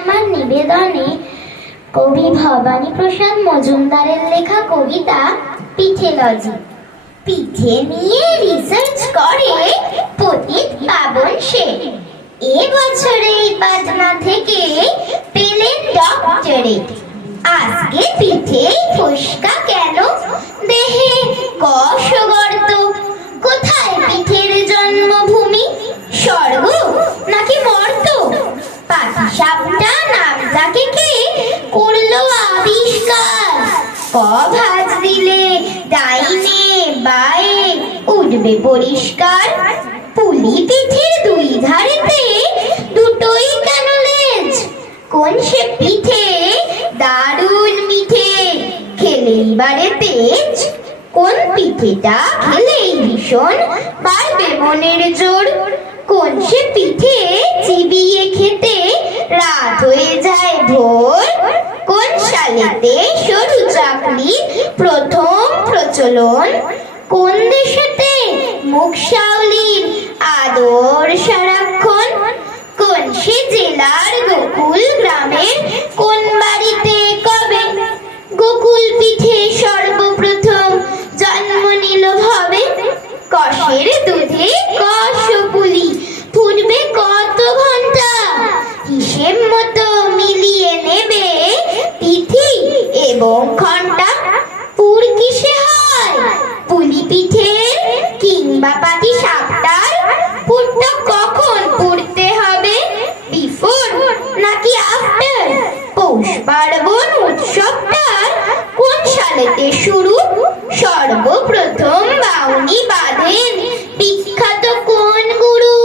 আমার নিবেদনে কবি ভবানী প্রসাদ মজুমদারের লেখা কবিতা পিঠেলজি। পিঠে নিয়ে রিসার্চ করে পতিত পাবন সেন। এবছরে এই পাটনা থেকে পেলেন ডক্টরেট। আজকে পিঠে ফোসকা কেন, দেহে কষ গর্ত। কোথায় পিঠের জন্মভূমি, স্বর্গ নাকি মর্ত? পাটিসাপটা নামটাকে কে করলো আবিষ্কার? ক ভাঁজ দিলে ডাইনে বায়ে উঠবে পরিষ্কার। পুলি পিঠের দুই ধারেতে দুটোই কেন লেজ? কোন সে পিঠে দারুণ মিঠে, খেলেই বাড়ে তেজ? কোন পিঠেটা খেলেই ভীষণ বাড়বে মনের জোর? কোন সে পিঠে চিবিয়ে খেতে রাত হয়ে যায় ভোর? কোন সালেতে সরু চাকলির প্রথম প্রচলন? কোন দেশেতে মুখ সাউলির আদর সারাক্ষণ? কোন সে জেলার গোকুল গ্রামের কোন বাড়িতে কবে গোকুল পিঠে সর্বপ্রথম জন্ম নিল ভবে? কষের দুধে কষ পুলি ফুটবে কত ঘন্টা, হিসেব মতো মিলিয়ে নেবে তিথি এবং ঘন্টা। পুর কিসে হয়, পুলি পিঠের কিংবা পাটি সাপটার? পুরটা কখন পুড়তে হবে, বিফোর নাকি আফটার? পৌষ পার্বণ উৎসবটার কোন সালেতে শুরু? সর্বপ্রথম বাউনি বাঁধেন বিখ্যাত কোন গুরু?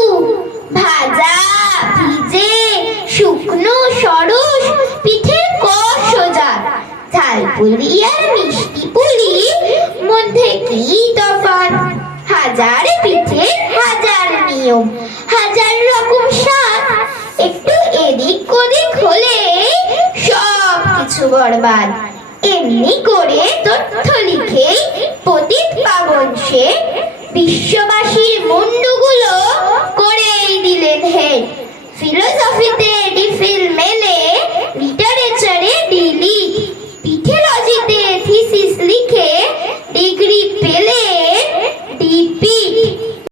ভাজা ভিজে শুকনো সরস পিঠের কষ সোজা। ঝাল পুলি আর মিষ্টি পুলির মধ্যে কি তফাৎ? হাজার পিঠে হাজার নিয়ম, হাজার রকম স্বাদ। একটু এদিক ওদিক হলে সব কিছু বরবাদ। এমনি করে তথ্য লিখে পতিত পাবন সেন বিশ্ববাসীর মুন্ডুগুলো করেই দিলেন হেড। ফিলোসফিতে